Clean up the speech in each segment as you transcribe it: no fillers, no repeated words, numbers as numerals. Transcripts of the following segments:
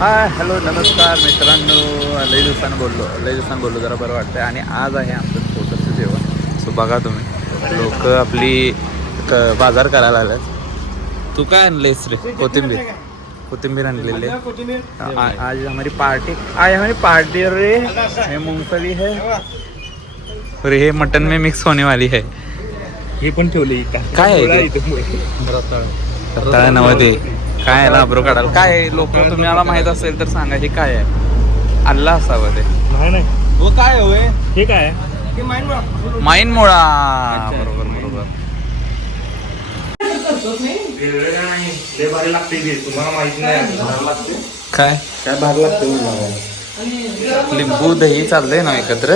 Hi hello नमस्कार मित्रांनो. लई दिवसानं बोललो जरा बरं वाटतं. आणि आज आहे आमचं छोटंसं जेवण. सो बघा तुम्ही लोक आपली बाजार करायला आल्यात. तू काय आणलेस रे? कोथिंबीर आणलेली आज हमारी पार्टी रे. हे मूंगफली है और ये मटन में मिक्स होने वाली है. हे पण ठेवले काय आहे नवदे काय आहे ना ब्रो काढाल काय लोक तुम्हाला माहित असेल तर सांगा. हे काय आहे? अल्ला असावं ते. नाही हो काय होय हे काय माईन मुळा. बरोबर भारी लागते तुम्हाला माहिती नाही. काय काय भारी लागते लिंबू दही चाललंय ना एकत्र.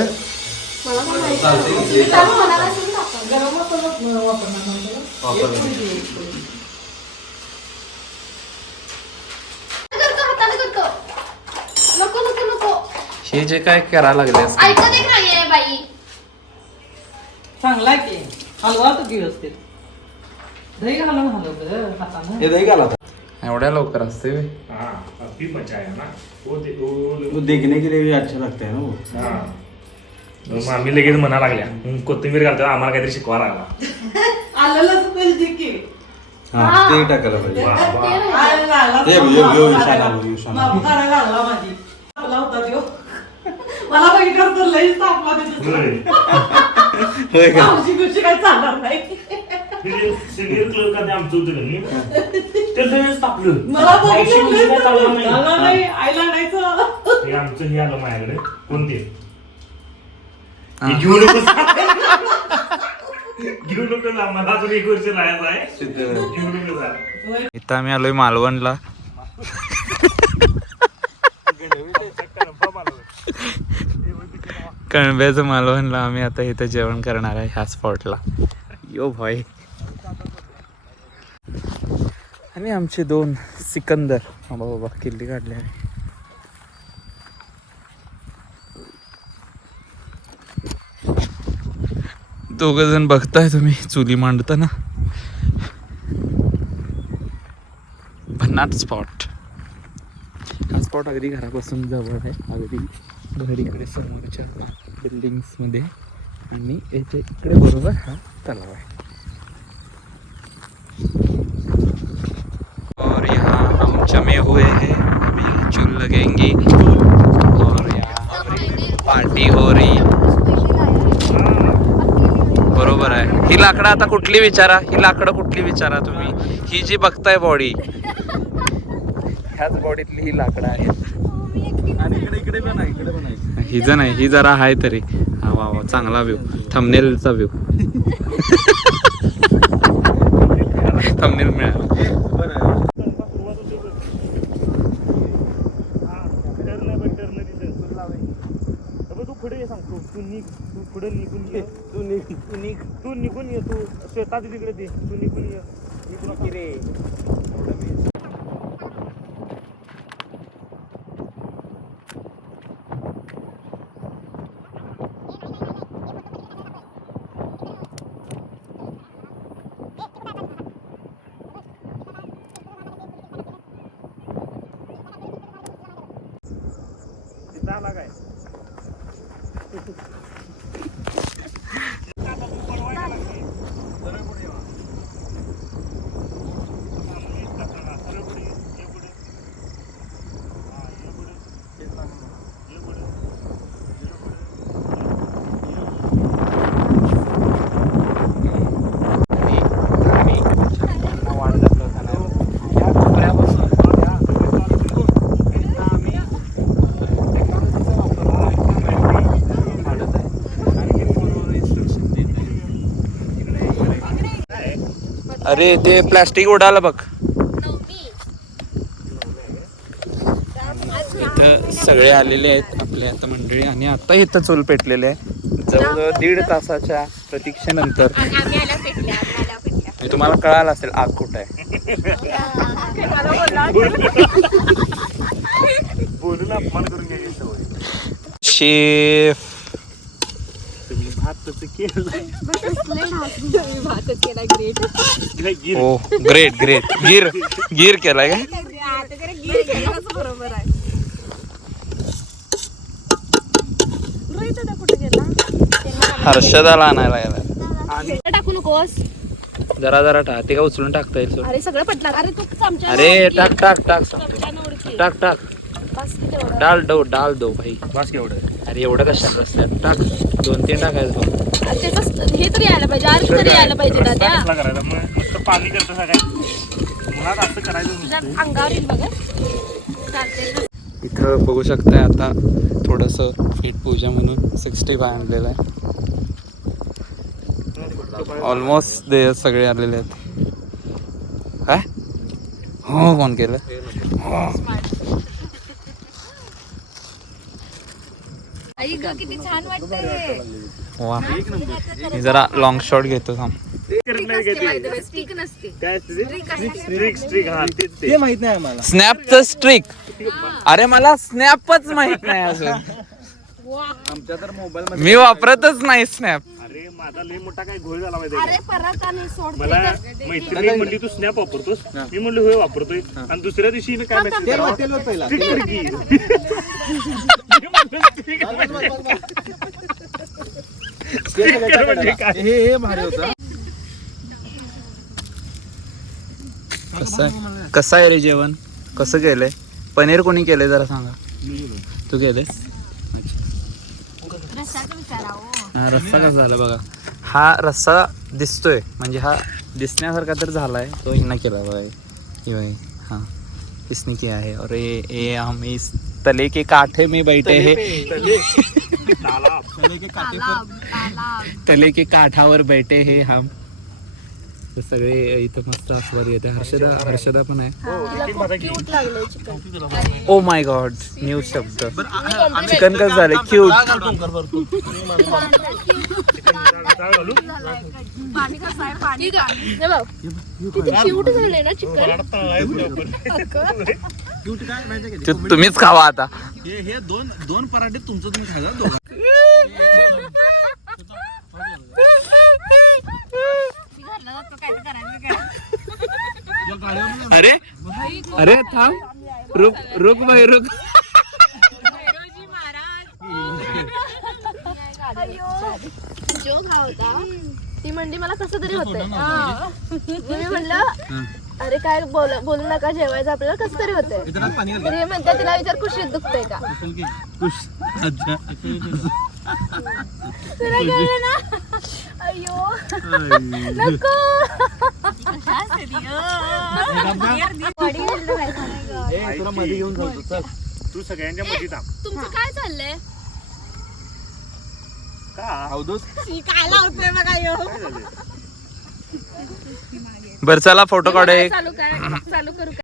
हे जे काय करायला लागले चांगला की हलवा तर व्यवस्थित दही घालून हलवलं हातानं. हे दही घाला एवढ्या लवकर असते बे? काफी मजा है ना वो देखने के लिए भी अच्छा लगता है ना वो. आम्ही लगेच म्हणा लागल्या कोथिंबीर घालतो आम्हाला काहीतरी शिकवा लागला. आलं लसूण पेस्ट दे की. ते टाकायला पाहिजे. बाबू काढायला लागला माझी आपला होता त्यो. मला बघितलं तर लईच तापला त्याच्या आमची गोष्टी काय चालणार नाही. सिनियर क्लर्क का आमचं होतं ते लयच तापलं. मला बघितलं नाही आईला आणायचं. हे आमचं हे आलं माझ्याकडे कोणते घेऊ नकोस घेऊ नकोस आम्हाला अजून 1 वर्ष राहायचं आहे. घेऊ नकोस. इथं आम्ही आलोय मालवणला. कणब्याचं मालवणला आम्ही आता इथं जेवण करणार आहे ह्या स्पॉटला. यो भाई. आणि आमचे 2 सिकंदर बाबा किल्ली काढले आहे. दोघं जण बघताय तुम्ही चुली मांडताना. भन्नाट स्पॉट. हा स्पॉट अगदी घरापासून जवळ आहे. अगदी घरीकडे समोरच्या बिल्डिंग्स मध्ये. आणि याच्या इकडे बरोबर हा तलाव आहे. और यहाँ हम जमे हुए हैं. अभी चूल लगेंगी और यहाँ पार्टी हो रही. बरोबर आहे. ही लाकडं आता कुठली विचारा. ही लाकडं कुठली विचारा तुम्ही. ही जी बघताय बॉडी ह्याच बॉडीतली ही लाकडं आहेत. आणि इकडे पण आहे ही जण आहे. ही जरा आहे तरी. हा वा वा चांगला व्ह्यू. थंबनेलचा व्ह्यू. थंबनेल मिळाला. तू पुढे सांगतो तू पुढे निघून ये. तू निघून ये. तू शेतात तिकडे दे. तू निघून ये. निघून रे. काय अरे ते प्लास्टिक उडालं बघ. इथं सगळे आलेले आहेत आपले आता मंडळी. आणि आता इथं चूल पेटलेले आहे. जवळजवळ 1.5 तासाच्या प्रतीक्षेनंतर. तुम्हाला कळालं असेल आग कुठं आहे. बोलून अपमान करून घ्यायची सवय. शेफ ग्रेट गिर केलाय काय. बरोबर आहे. हर्षदाला आणायला गेला. टाकू नकोस. जरा जरा टाक, ते का उचलून टाकता येईल सोड. अरे सगळं पटणार. अरे तू चमचा अरे टाक टाक टाक चमच्यानं उडकी. टाक टाक बस की तेवढं. डाल दो भाई. बस केवढं अरे एवढं कशाला रस्त्यात टाक, 2-3 टाकायचं बघ. अरे त्याचं हे तरी यायला पाहिजे, अर्थ तरी यायला पाहिजे दादा. कसला करायला मग नुसतं पाणी करतं सगळं मुळात असं करायचं तुझ्या नसतं. अंगावर येईल बघ. चालतंय. इथं बघू शकताय आता थोडंसं फीट पूजा म्हणून 65 आणलेलं आहे. ऑलमोस्ट ते सगळे आलेले आहेत. काय हो कोण केलं? आई ग किती छान वाटतंय. वा मी जरा लॉंग शॉट घेतो थांब. स्टिक नसते. काय असते ते? स्ट्रिक हा तेच ते. ते माहित नाही आम्हाला. स्नॅपचं स्ट्रिक. अरे मला स्नॅपच माहित नाही अजून. आमच्या तर मोबाईल मी वापरतच नाही स्नॅप. अरे माझा लय मोठा काय घोळ झाला माहिती अरे परत आणि सोड. मला मैत्रिणी म्हणली तू स्नॅप वापरतोस, मी म्हणलो होय वापरतोय. आणि दुसऱ्या दिवशी मी काय मेसेज तेल तेल पहिला. हे भारी होतं. कसं आहे रे जेवण? कसं केलंय? पनीर कोणी केलंय जरा सांगा. तू केलंय? हा रस्सा कसा झाला बघा. हा रस्सा दिसतोय म्हणजे हा दिसण्यासारखा तर झालाय. तो हिना केला बघा. हाँ इसने किया है. और ये हम इस तले के कांठे में बैठे हैं. तले के काठावर बैठे हैं हम. तर सगळे इथं मस्त आस्वाद येते. हर्षदा पण आहे. क्यूट लागलंय chicken. Oh my God new शब्द. चिकन कसं झालं? क्यूट. पाणी कसं आहे? पाणी हे बघ. किती क्यूट झालंय ना चिकन. क्यूट काय माहिती का? तुम्हीच खावा आता. हे दोन पराठे तुमचं तुम्ही खाजा दोघं. अरे अरे थांब. रुक भाई रुक. जो खा होता ती म्हणली मला कसं तरी होतंय. मी म्हणलं अरे काय बोलू नका, जेवायचं आपल्याला कसं तरी होतंय. तर हे म्हणतात तिला विचार कुशीत दुखतंय का. तुला गेलं ना. अय्यो नको. तुला मध्ये घेऊन जातो चल. तू सगळ्यांच्या मध्ये थांब. तुमचं काय चाललंय? का अवधूत काय लावतोय बघा यो. बर चला फोटो काढू एक. चालू करू का?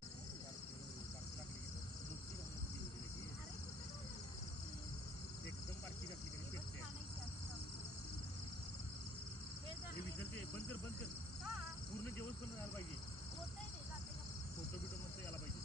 पूर्ण जेवण पण झालं पाहिजे. फोटो बिटो मस्त यायला पाहिजे.